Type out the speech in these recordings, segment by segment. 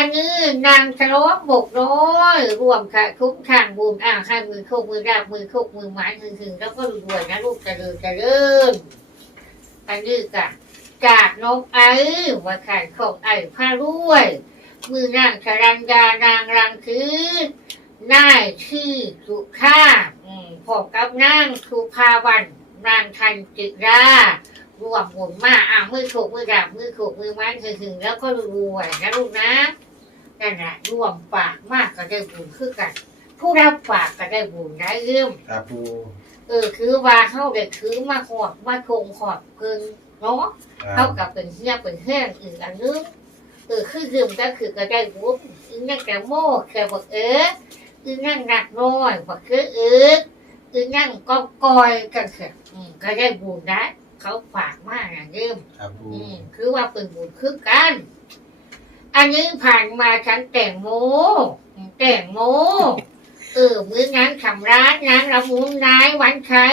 อันนี้นางฉลองบกน้อยรวมค่ะทุกทางบุญอ่าให้มือโคกมือราบมือโคกมือหมายถึงๆแล้วก็รวยนะลูกเจริญเจริญอันนี้ก็จากนกไอ้ว่าขายของไอ้ผ้ารวย มือนางชรัญญานางรังคือนายชื่อสุข้าอืมพบกับนางสุภาวันนางทันจิรารวมหมุนมาอ่ามือโขกมือดาบมือโขกมือไม้ถึงๆแล้วก็รวยนะลูกนะ นั่นแหละรวมปากมากก็ได้บุญคือกัน ผู้รับปากก็ได้บุญได้เรื่มครับปูเออคือว่าเขาเด็กถือมาหอดมาคงหอดเพิ่นเนาะครัเท่าบกับเป็นเฮียเป็นแห้งอีกอันนึงเออคือยืมก็คือก็ได้บุญอีนั่งแกโม่แค่บอกเอออีนั่งหนักน้อยบอกคือเอออีนั่งก็กอยกันเถอะอืมก็ได้บุญได้เขาฝากมากอย่างเดิมครับปูอืมคือว่าเป็นบุญคือกัน อันนี้ผ่านมาฉันแต่งโมแต่งโมเออมื้อนั้นขำร้านนั้นละมุนนายวันใช้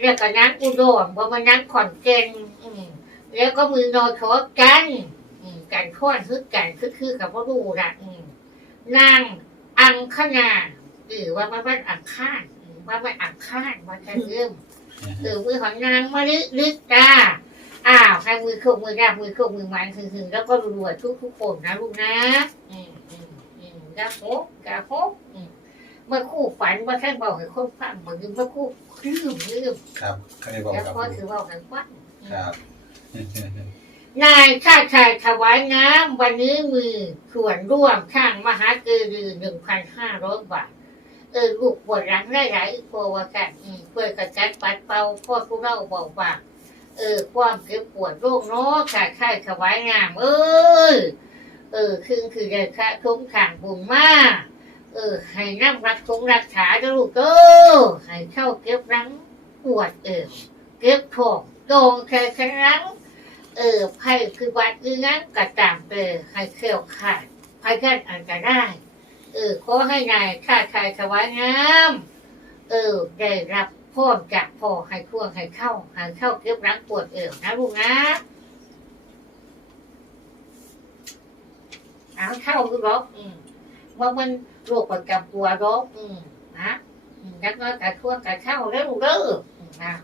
เรียกกันนั้นอุดรเพราะมันนั้นขอนเกนอืมแล้วก็มือนอโถกันอืมกันข้อนคือกันคือคือกับว่ารู้ละอืมนางอังคณาหรือว่ามันเป็นอังคารอืมว่ามันอังคารมันจะเริ่มเออมือของนางมะลิลิตา อ้าวใครมือโคกมือราบมือโคกมือมันถึงๆแล้วก็รวยทุกทุกๆคนนะลูกนะอืมอืมอืมกะโฮกกะโฮกอืมเมื่อคู่ฝันว่าท่านบอกให้คนฟังบอกเมื่อคู่ลืมลืมครับใครบอกแล้วครับก็ปูถือว่ากันฟังครับนายชาติชายถวายน้ำวันนี้มือส่วนร่วมข้างมหาเกลือหนึ่งพันห้าร้อยบาทเออลูกปวดหลังได้หลายอีกโวากันอืมเพื่อกระจัดปัดเป่าพ่อทุเราบอกว่า เออ ความเจ็บปวดโรคเนาะขาดไข้ถวายงาม เอ้ยเออคือคือเด็กค่ะทุ่งขางบุญมากเออ ให้น้ำรักทุ่งรักษาเด้อลูกเด้อให้เข้าเก็บรังปวดเออ เก็บทองโดงแค่ครั้งเออไพ่คือวัดอื่นนั้นกระตามเออให้เคลียวขาดไพ่กันอันตรายเออขอให้นายข้าชายถวายงาม เออ ได้รับ พ่อจากพ่อให้ทั่วให้เข้าให้เข้าเก็บรังปวดเอวนะลูกนะเอาเข้าคือรบอืมว่ามันโรคประจำตัวรบอืมนะอืมแล้วก็กระทั่วกระเข้าแล้วลูกเด้อนะ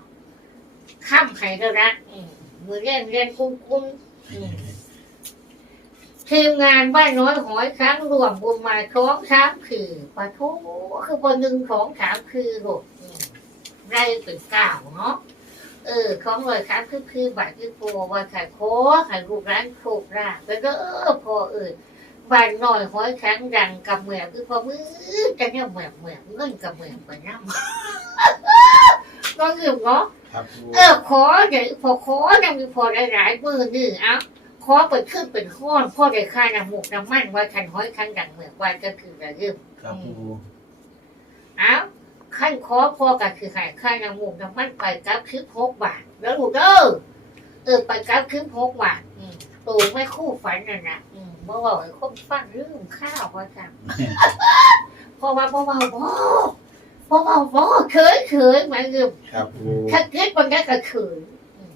ข้ามไข่เด้อนะอืมมือเล่นเล่นคุ้มคุ้มทีมงานบ้านน้อยหอยครั้งรวมบุญมาท้องสามคือปะทุคือปนหนึ่งของสามคือลูก ได้เป็นเก้าเนาะเออของรอยครั้งคือคือบาทที่โปว่าขายโคขายลูกร้านโคกราแล้วก็เออพอเออบ้านน้อยห้อยครั้งดังกับเหมือคือพอมือจะเนี่ยเหมือเหมือเงินกับเหมือไปน้ำก็คือเนาะครับปูเออขอเดี๋ยวพอขอยังมีพอได้หลายมือนี่เอ้าขอเปิดขึ้นเป็นข้อนพ่อได้ค่าน้ำหมูกน้ำมันว่าขันห้อยขันดังเหมือนว่าก็คือระยืมครับปูเอ้า ขั้นขอพ่อก็คือให้ค่าน้ำหมูกน้ำมันไปกับคืบหกบาทแล้วลูกเด้อเออไปกับคืบหกบาทอืมตูไม่คู่ฝันน่ะนะอืมเมื่อวานคนฟังเรื่องข้าวว่าจังเพราะว่าเมื่อวานบ่เพราะว่าบ่เคยเคยมายืมครับปูถ้าเกิดวันนี้ก็คืออืม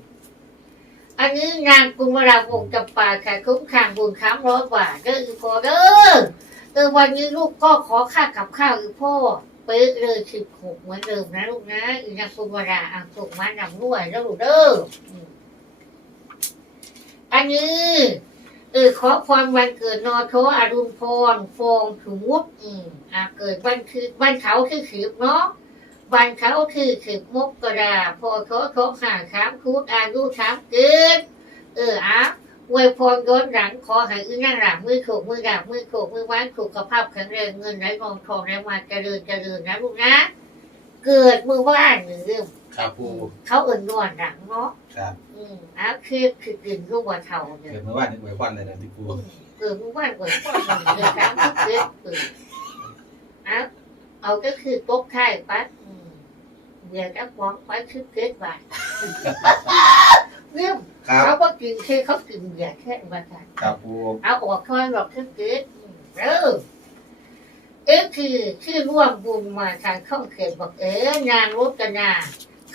อันนี้นางกุมาราวงศ์จำปาค่ะคุ้มข้างบุญค้ำร้อยบาทเด้ออีพ่อเด้อเออวันนี้ลูกก็ขอค่ากับข้าวอีพ่อเป๊ะเลยสิบหกเหมือนเดิมนะลูกนะอีนางกุมารอ่างส่งมานำด้วยแล้วลูกเด้ออันนี้ เออขอความวันเกิดนอโทอรุณพรฟองสมมุติอืมอ่าเกิดวันคือวันเขาคือขืบเนาะวันเขาคือสิบมกกระดาพอเขาเขาหาสามคูดอายุสามเกิดเอออะ วยพรย้อนหลังขอให้อึนั่งหลังมือโขกมือดาบมือโขกมือวานสุขภาพแข็งแรงเงินไหลกองทองไหลมาเจริญเจริญนะลูกนะ เกิดมือว่านหรือครับปูเขาเอิ่นนวดหลังเนาะครับ อืมอะคือคือกินรูปว่าเทาเนี่ยเกิดมือว่านนี้ไว้ควันเลยนะที่ปูเกิดมือว่านเกิดพ่อหนึ่งเดือนสามสิบเกิดเกิดอะเอาก็คือตบไข่ปั๊บเดี๋ยวจะฟ้องไปคือเกิดบาท เรื่องครับเขาก็กินแค่เขากินเบียร์แค่บาทครับปูเอาออกทอนหรอกคือเกิดอืมเออเอ๊ะคือคือร่วมบุญมาทางข้องเขตบอกเอ๋นางรจนา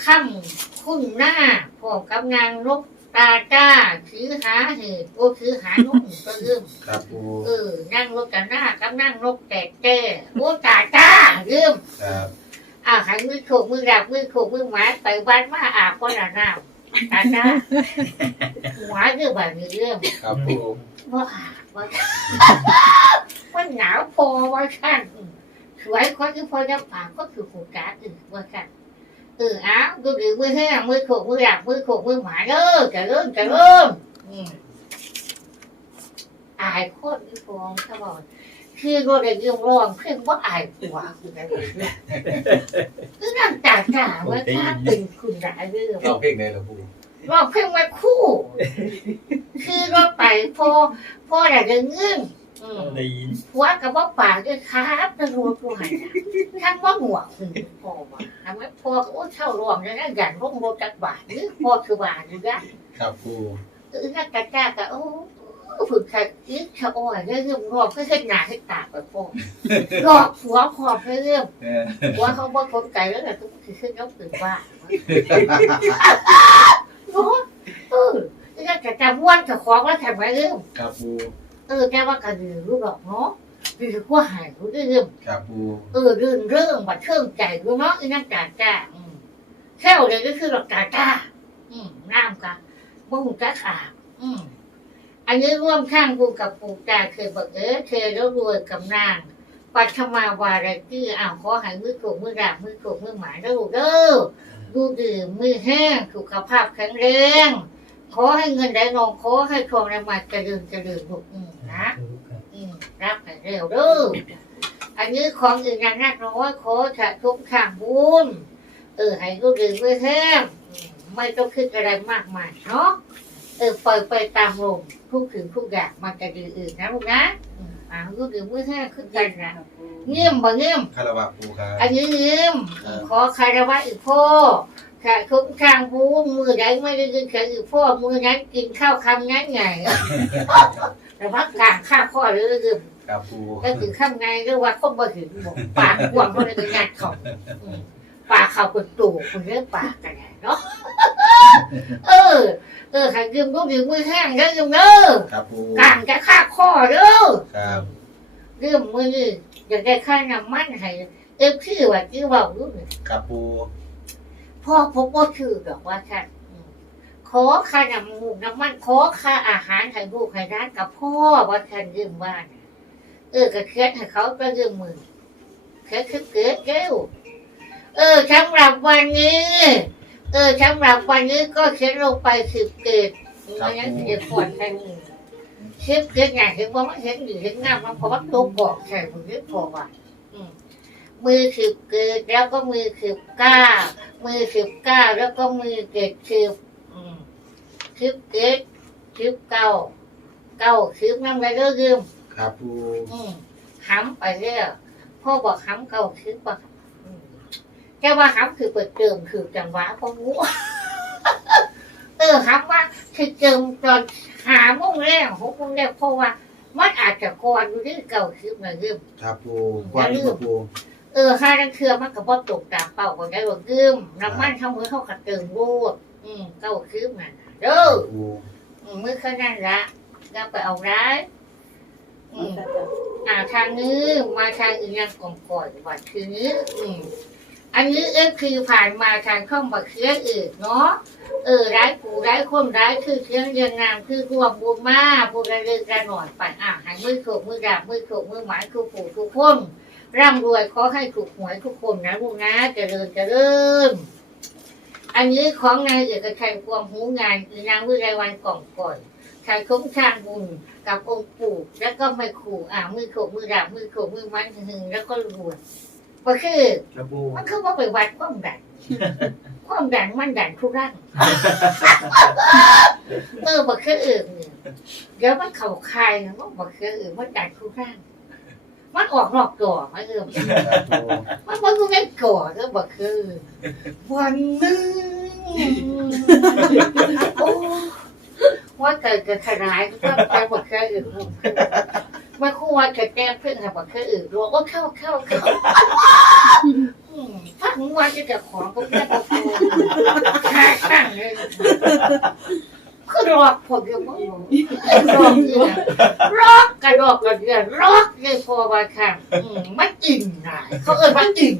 ค่ำคุณหน้าพร้อมกับนางนกตาจ้าถือหาเหตุโอ้ถือหานุ่มก็ลืมครับปูเออนั่งรถกันหน้ากับนั่งรถแตกแก่โอ้ตาจ้าลืมครับอ่าหันมือโขกมือดับมือโขกมือหมาไปบ้านมาอาบก็ละน้ำ ตาจ้าหมาคือแบบนี้เรื่องครับปูว่าอาบว่าว่าหนาวพอว่าขั้นสวยคนที่พอจะปากก็คือหูกาอื่นว่าขั้นเอออ้าวดูดีมือแห้งมือโขกมือดับมือโขกมือหมาเด้อจะเริ่มจะเริ่มอืมอายโคตรอีฟองเขาบอก คือก็ได้ยินร้องเพื่อนว่าอายหัวคืออะไรคือนั่งตาตาว่าข้าเป็นคุณร้ายเรื่องร้องเพลงไหนล่ะปูร้องเพลงไว้คู่ คือรถไปพอพอได้เงินเงินอืมได้ยินหัวกับว่าปากด้วยครับตะรูตัวหันน่ะทั้งว่าหัวคุณพอมาทำให้พอโอ้เช่ารวมแล้วนะอย่างร่มรถจักรบาทหรือพอคือบาทอยู่ได้ครับปูเออน่ากระจ้ากะโอ้ ฝึกขัดยึดชะอ้อยเรื่องรวมเพื่อขึ้นหนาให้ตาไปพอหลอกหัวพอเรื่องเออหัวเขาบ่สนใจแล้วแต่ทุกทีขึ้นยกตื่นว่าโอ้เออน่ากระจ้าม้วนกับของแล้วทำไมเรื่องครับปูเออแกว่ากระดือรู้หรอกเนาะดือว่าหายรู้เรื่องครับปูเออเรื่องเรื่องบัดเทิงใจรู้เนาะอีนั่นกาจ้าอืมแค่เลยก็คือหลอกกาจ้าอืมน้ำกะบุ้งกะขาบอืม อันนี้ร่วมข้างกูกับปู่ตาเคยบอกเออเธอแล้วรวยกับนางปัทมาวาไรตี้อ้าวขอใหายมือโขกมือดาบมือโขกมือหมาแล้วลูกเด้อดูดื่มมือแห้งสุขภาพแข็งแรงขอให้เงินได้นองขอให้ทองได้มาเจริญเจริญลูกอืมนะอืมรับให้เร็วเด้ออันนี้ของอื่นอย่างนักน้อยขอถะทุกข้างบุญเออให้รู้ดื่มไว้แห้งไม่ต้องคิดอะไรมากมายเนาะ เออปล่อยไปตามลมทุกถึงทุกอย่างมันจะดีอื่นนะลูกนะอืมอ่ารู้ดื่มไว้แห้งขึ้นกันนะเงียบบ่เงียบคารวะปูครับอันนี้เงียบขอคารวะอีกพ่อถะทุกข้างบุญมือใดไม่ได้กินแค่อีกพ่อมือนั้นกินข้าวคำนั้นไงแต่ว่ากลางข้าวข้อหรือลืมครับปูก็คือข้างในเรียกว่าคนบ่ถึงบอกปากกว้างคนเลยก็งัดเขาอืมปากเขาเป็นตู่คนเรียกปากกันไงเนาะ เออ เออขันยืมก็ยืมมือแห้งเด้อยืมเด้อครับปูกลางจะฆ่าข้อเด้อครับยืมมืออยากได้ค่าน้ำมันให้เอฟชื่อว่าชื่อว่ารู้นี่ครับปูพ่อพบว่าชื่อดอกว่าค่ะอืมขอค่าน้ำมูกน้ำมันขอค่าอาหารให้ลูกให้ร้านกับพ่อว่าท่านยืมบ้านเออก็เคียนให้เขาก็ยืมมือเกิดขึ้นเกิดเร็วเออสำหรับวันนี้ เออสำหรับวันนี้ก็เขียนลงไปสิบเกิดมันยังเขียนก่อนแค่นี้สิบเกิดไงเห็นว่ามันเห็นอยู่เห็นงามมันเพราะว่าตัวบอกใช่ผมนึกพอว่าอืมมือสิบเกิดแล้วก็มือสิบเก้ามือสิบเก้าแล้วก็มือเกิดสิบอืมสิบเกิดสิบเก้าเก้าสิบนั่นไปเรื่อยๆครับปูอืมห้ำไปเรื่อยพ่อบอกห้ำเก่าคือว่าอืม แค่ว่าห้ำคือเปิดเติมคือจังหวะพ่องูเออห้ำว่าคือเติมตอนหาโมงแรกหกโมงแรกเพราะว่ามันอาจจะก่อนอยู่ที่เก่าคือมาเริ่มครับปูกว้างอยู่ครับปูเออห้านังเครือมันก็บ่ตกตามเป่าก็ได้ว่าเกิมน้ำมันเท่ามือเขากระเติมรูดอืมเก่าคือมันเด้อปูอืมมือแค่นั้นละก็ไปเอาร้ายอืมอ่าทางนี้มาทางอื่นยังก่อนก่อนวัดคือนี้อืม อันนี้เอคือผ่านมาทางข้องบักเคียอื่นเนาะเออร้ายผู้ร้ายคนร้ายคือเคียงเรียงนามคือรวมบุญมาผู้ระลึกระหน่อยไปอะหายมือโขกมือดาบมือโขกมือหมายคือผู้ทุกคนร่ำรวยขอให้ถูกหวยทุกคนนะลูกนะเจริญเจริญอันนี้ของนายเอกชัยความหูงานคือนางวิไรวันกล่องก่อนใครคุ้มช่างบุญกับองค์ปู่แล้วก็ไม่ขู่อ่ามือโขกมือดาบมือโขกมือมันหึงแล้วก็รวย ก็คือครับปูมันคือว่าไปวัดความดันความดันมันดันทุกร่างเออบักคืออื่นเนี่ยเดี๋ยวมันเข่าคายนะว่าบักคืออื่นมันดันทุกร่างมันออกนอกก่อมาเออครับปูมันมันก็ไม่ก่อแล้วบักคือวันหนึงโอ้ว่าเกิดเกิดขนายก็ไปบักคืออื่น มาคู่ว่าจะแก้เพื่อนกับว่าเคยอื่นรัวก็เข้าเข้าเข้าอืมถ้าถึงวันจะจะของก็แค่ตะโกนแค่ตั้งเลยก็รอกพอเดียวบ่รอกเนี่ยรอกกระดอกกระเดียรอกเลยพอว่าค่ะอืมมันอิ่มหน่ายเขาเอ่ยว่าอิ่ม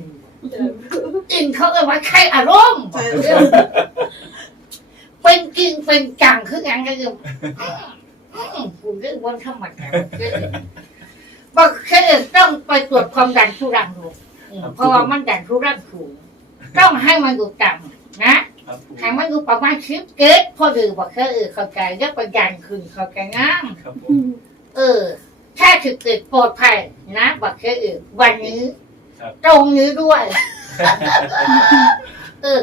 อิ่มเขาเอ่ยว่าใครอารมณ์เป็นจริงเป็นจังคืออย่างไรอยู่ กูเรื่องว่าธรรมดาบอกแค่ต้องไปตรวจความดันทุรังดูอืมเพราะว่ามันดันทุรังสูงต้องให้มันอยู่ต่ำนะครับปูให้มันอยู่ประมาณสิบเกตพอดีบอกแค่เออเข้าใจยักประยันขึ้นเข้าใจงามครับปูเออถ้าถึงเกิดปลอดภัยนะบอกแค่เออวันนี้ตรงนี้ด้วย เออ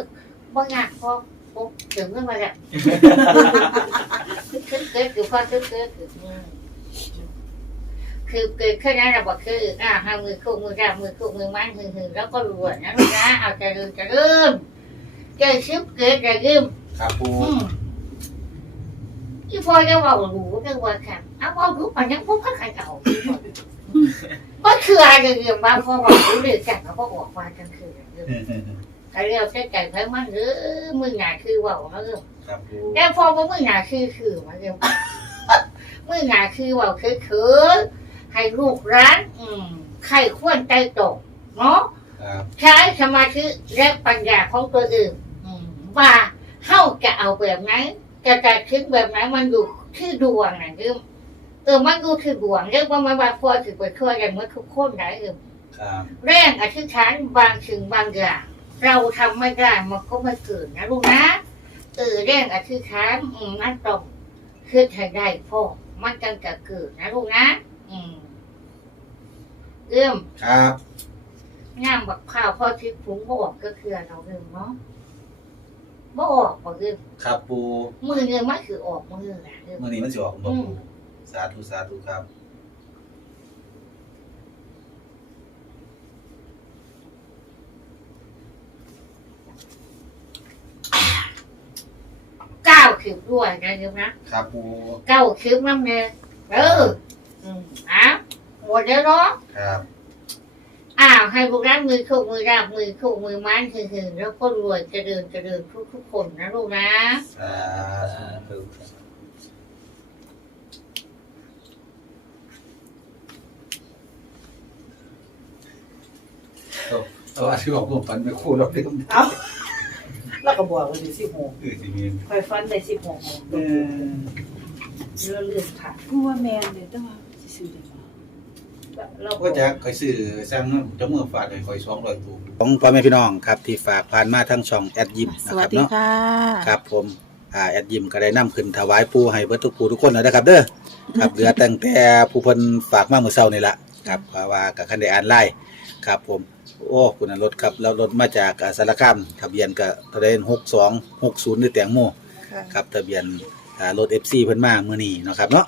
บ่อยากพอ พบถึงเมื่อมาแล้วคือเกิดอยู่พอคือเกิดอยู่อืมคือเกิดแค่นั้นเราบอกคืออ่าห้ามือคู่มือดามือคู่มือไม้มือหือแล้วก็รวยนะลูกนะเอาใจเริ่มจะเริ่มเจอชิบเกิดจะเริ่มครับปูอืมอีพอจะว่ารู้เรื่องว่าค่ะเอาว่ารู้ปัญญาพวกพักใครเก่าก็คืออะไรเรื่องว่าพอว่ารู้เรื่องกันเขาก็บอกว่ากันคือ เรื่องแต่เรื่องแค่ใจเพิ่มมันหรือมึงหนาคือว่าเรื่องครับปูแต่พอว่ามึงหนาคือคือมาเรื่องมึงหนาคือว่าคือคือให้ลูกร้าน อืมใครควรใจตกเนาะครับใช้สมาธิและปัญญาของตัวเองอืมว่าเฮาจะเอาแบบไหนจะจัดคิดแบบไหนมันอยู่ที่ดวงนะคือเออมันอยู่ที่ดวงเรียกว่ามันว่าพอถือไปช่วยกันเมื่อทุกคนได้เออครับ แรงอธิษฐานบางสิ่งบางอย่าง เราทำไม่ได้มันก็ไม่เกิดนะลูกนะ เออแรงอธิษฐานอืมนั่นตรงคือให้ได้พ่อมันจังจะเกิดนะลูกนะ อืมเอื้อมครับงามบักข้าวพ่อที่ผงบออกก็คือเราเรื่องเนาะบออกบ่คือครับปูมือเงินมันคือออกมือนะเรื่องมื่อนี้มันสิออกบ่ปูสาธุสาธุครับ เก้า คิวด้วยนะเดี๋ยวนะครับปูเก้าคิวน้ำเนยเอออืมอะหมดแล้วเนาะครับอ้าวให้พวกนั้นมือคู่มือราบมือคู่มือไม้คือคือแล้วก็รวยเจะเดินจะเดินทุกทุกๆคนนะลูกนะสาธุเอาอาที่บอกผมฝันไม่คู่เราเพิ่มเอา แล้วก็บอกว่าสิสิบหกคือสิมีคอยฟันได้สิบหกโมงเออเรื่องเรื่องค่ะกูว่าแมนเลยแต่ว่าสิซื้อได้บ่เราก็จะคอยซื้อสร้างจะเมื่อฝากให้คอยสองร้อยตัวของพ่อแม่พี่น้องครับที่ฝากผ่านมาทั้งช่องแอดยิมสนะควัรัสบดีเนาะค่ะครับผมอ่าแอดยิมก็ได้นํขึ้นถวายปู่ให้เบิดทุกผู้ทุกคนแล้วนะครับเด้อครับเหลือตั้งแต่ผู้เพิ่นฝากมาเมื่อเช้านี่ละครับเพราะว่ากับคันได้อ่านไล่ครับผม โอ้คุณรถครับแล้วรถมาจากอ่าสารคามทะเบียนก็ทะเบียน6260นี่แตงโม ค่ะครับทะเบียนอ่ารถ FC เพิ่นมามื้อนี้เนาะครับเนาะ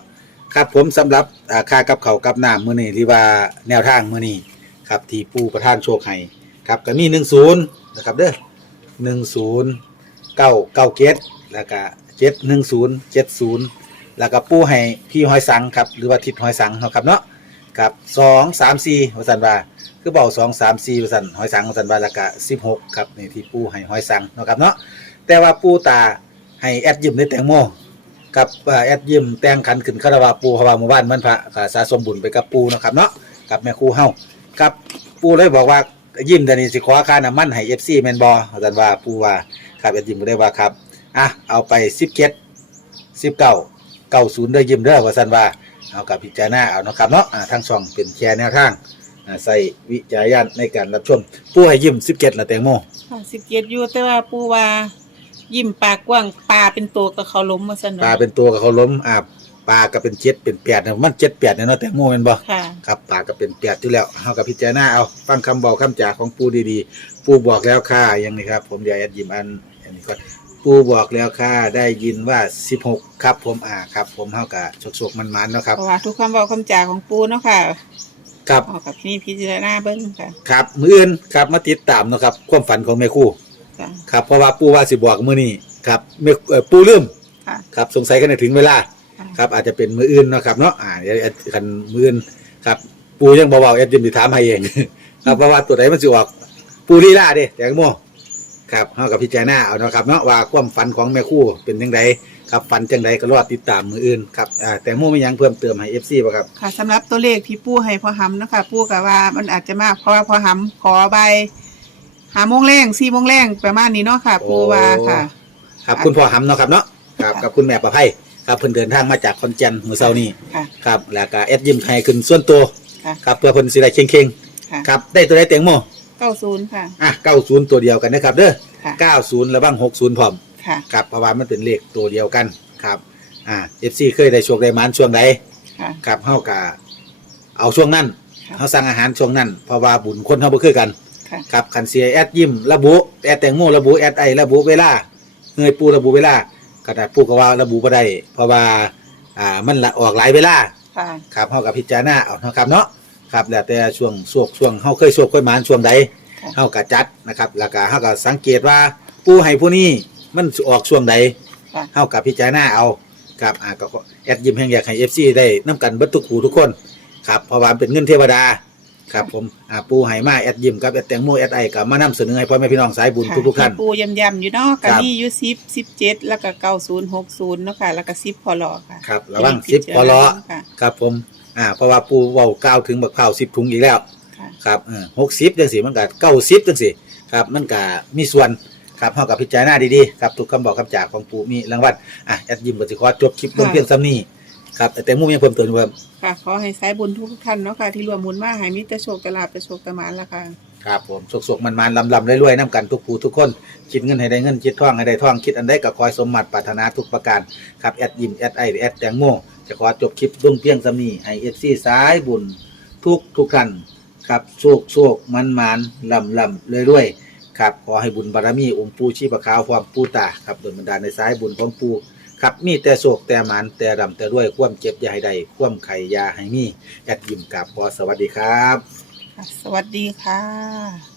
ครับผมสำหรับอ่าค่ากับเขาวกับน้ำมื้อนี้หรือว่าแนวทางมื้อนี้ครับที่ปู่ประทานโชคให้ครับก็มี 10นะครับเด้อ10 9 9เกตแล้วก็710 70 แล้วก็ปู่ให้พี่หอยสังครับหรือว่าทิศหอยสังเนาะครับเนาะ กับ2 3 4ว่าซั่นว่าคือเบา2 3 4ว่าซั่นหอยสังว่าซั่นว่าแล้วก็16ครับนี่ที่ปูให้หอยสังเนาะครับเนาะแต่ว่าปูตาให้แอดยิมได้แตงโมกับแอดยิมแตงขันขึ้นคาราวะปูเพราวาหมู่บ้านมันพระสะสมบุญไปกับปูเนาะครับเนาะกับแม่ครูเฮากับปูเลยบอกว่ายิ้มเดี๋ยวนี้สิขอค่าน้ำมันให้ FC แมนบ่อาจารย์ว่าปูว่าครับแอดยิมก็ได้ว่าครับอะเอาไป17 19 90เด้อยิ้มเด้อว่าซั่นว่า เอากับพิจารณาเอาเนาะครับเนาะอ่าทั้งช่องเป็นแชร์แนวทางอ่าใส่วิจารณญาณในการรับชมปูให้ยิ้ม17ละแตงโมค่ะสิบเจ็ดอยู่แต่ว่าปูว่า ยิ้มปากกว้างปลาเป็นตัวกับเขาล้มมาสนปลาเป็นตัวกับเขาล้มอ่าปลาก็เป็นเจ็ดเป็นแปดเนี่ยมันเจ็ดแปดเนี่ยเนาะแต่หมูแมันบ่ ค่ะ ครับปลาก็เป็นแปดที่แล้วเฮากับพิจารณาเอาฟังคำบอกคำจาของปูดีๆ ปูบอกแล้วค่ะอย่างนี้ครับ ผมเดี๋ยวแอดยิมอันอันนี้ก่อน ปูบอกแล้วค่ะ ได้ยินว่าสิบหกครับผมอ่าครับ ผมเฮากับชกๆมันๆเนาะครับเพราะว่าทุกคำบอกคำจาของปูเนาะค่ะครับเอากับพี่พิจารณาเบิ้งค่ะ ครับมื้ออื่นครับมาติดตามเนาะครับ ความฝันของแม่ครู่จ้ะ ครับเพราะว่าปูว่าสิบอกมื้อนี้ครับแม่เอ่อปูลืมค่ะครับสงสัยกันถึงเวลาค่ะ ครับอาจจะเป็นมืออื่นเนาะครับเนาะอ่าเดี๋ยวคันมืออื่นครับปูยังเบาๆแอดยิมสิถามให้เอง ครับเพราะว่าตัวไหนมันสิออกปูลีลาเด้แตงโม ครับเฮากับพิจารณาเอาเนาะครับเนาะว่าความฝันของแม่ครู่เป็นจังไดครับฝันจังไดก็รอติดตามมืออื่นครับอ่าแต่โมมีหยังเพิ่มเติมให้ FC บ่ครับ ค่ะสำหรับตัวเลขที่ปูให้พอหำเนาะคะปูก็ว่ามันอาจจะมากเพราะว่าพอหำขอใบหาโมงแรงสี่โมงแรงประมาณนี้เนาะค่ะ ปูว่าค่ะ ครับคุณพ่อหำเนาะครับเนาะครับค่ะกับคุณแม่ประไพครับเพิ่นเดินทางมาจากคอนแก่นมื้อเช้านี้ค่ะ ครับแล้วก็แอดยิมให้ขึ้นส่วนตัวค่ะ ครับเพื่อเพิ่นสิได้เข่งค่ะ ๆครับได้ตัวใดเต็งโม เก้าศูนย์ค่ะ อะ90ตัวเดียวกันนะครับเด้อค่ะ90แล้วบ้าง60พร้อมค่ะครับเพราะว่ามันเป็นเลขตัวเดียวกันครับอ่า FC เคยได้โชคได้หมานช่วงใดค่ะ ครับเฮาก็เอาช่วงนั้นค่ะ เฮาสั่งอาหารช่วงนั้นเพราะว่าบุญคนเฮาบ่คือกัน ค่ะ ครับคันเสียแอดยิ้มระบุแอดแตงโมระบุแอดไอระบุเวลาเงยปูระบุเวลากระดาษปูก็ว่าระบุบ่ได้เพราะว่าอ่ามันละออกหลายเวลาค่ะ ครับเฮากับพิจารณาเอาเนาะครับเนาะ ครับแล้วแต่ช่วงโศกช่วงเฮาเคยโศกค่อยหมานช่วงใดค่ะเฮาก็จัดนะครับแล้วก็เฮาก็สังเกตว่าผู้ให้ผู้นี้มันสิออกช่วงใดค่ะ เฮากับพิจารณาเอาครับอ่าก็แอดยิ้มแห่งอยากให้ FC ได้นํกันเบิดทุกผู้ทุกคนครับเพราะว่ามันเป็นเงินเทวดาครับผมอ่าปูให้มาแอดยิ้มกับแอดแตงโมแอดไอก็มานํเสนอให้พ่อแม่พี่น้องสายบุญทุกๆท่าน ปูยำยำๆอยู่เนาะครักันบนี่อยู่สิบสิบเจ็ดแล้วก็เก้าศูนย์หกศูนย์เนาะค่ะ แล้วก็สิบพอลอค่ะครับระวัง10พอล้อค่ะ ครับผม อ่าเพราะว่าปูเว้ากล่าวถึงบักพร้าว10ถุงอีกแล้วค่ะ ครับเออ60จังซี่มันก็90จังซี่ครับมันก็มีส่วนครับเฮากับพิจารณาดีๆครับทุกคำบอกคำจากของปู่มีรางวัลอะแอดยิมก็สิขอจบคลิปลงค่ะเพียงซ้ำนี้ครับแต่มุมยังเพิ่มเติมเพิ่มค่ะ ขอให้สายบุญทุกท่านเนาะค่ะ ที่รวมบุญมาให้มิตรโชคตลาบตะโชคตะหมานละค่ะ ครับผมสุกๆมันๆลำๆรวยๆนํกันทุกผู้ทุกคน คิดเงินให้ได้เงิน คิดท่องให้ได้ท่อง คิดอันใดก็คอยสมหมัติปรารถนาทุกประการ ครับ แอดยิมแอดไอแอดแตงโมจะขอจบคลิปลงเพียงซ้ำนี้ให้ FC สายบุญ ทุกทุกท่านครับโชคโชคมันมันลำลำรวยๆครับขอให้บุญบารมีองค์ปู่ชีพขาวพร้อมปู่ตาครับโดยบันดาในสายบุญของปู่ครับมีแต่โศกแต่หมันแต่ดำแต่ด้วย ความเจ็บยาให้ใดความไข่ยาให้มีแอดยิมกับพอสวัสดีครับ สวัสดีค่ะ